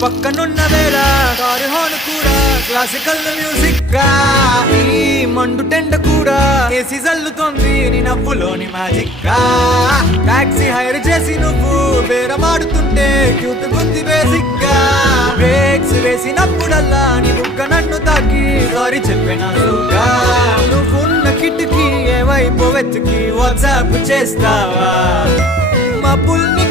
పక్కనున్న వేళ car horn కూడా క్లాసికల్ మ్యూజిక్ గా ఈ మండు టెండ కూడా ఏసీ జల్లుతోంది నీ నవ్వులోని మ్యాజిక్ గా టాక్సీ హైర్ చేసి నువ్వు బేరమాడుతుంటే క్యూట్ గుంది బేసిక్ గా బ్రేక్స్ వేసినప్పుడల్లా నీ బుక్క నన్ను తాకి సారీ చెప్పినగా నువ్వున్న కిటికీ ఏ వైపు వెతికి వాట్సాప్ చేస్తావా మా పుల్ని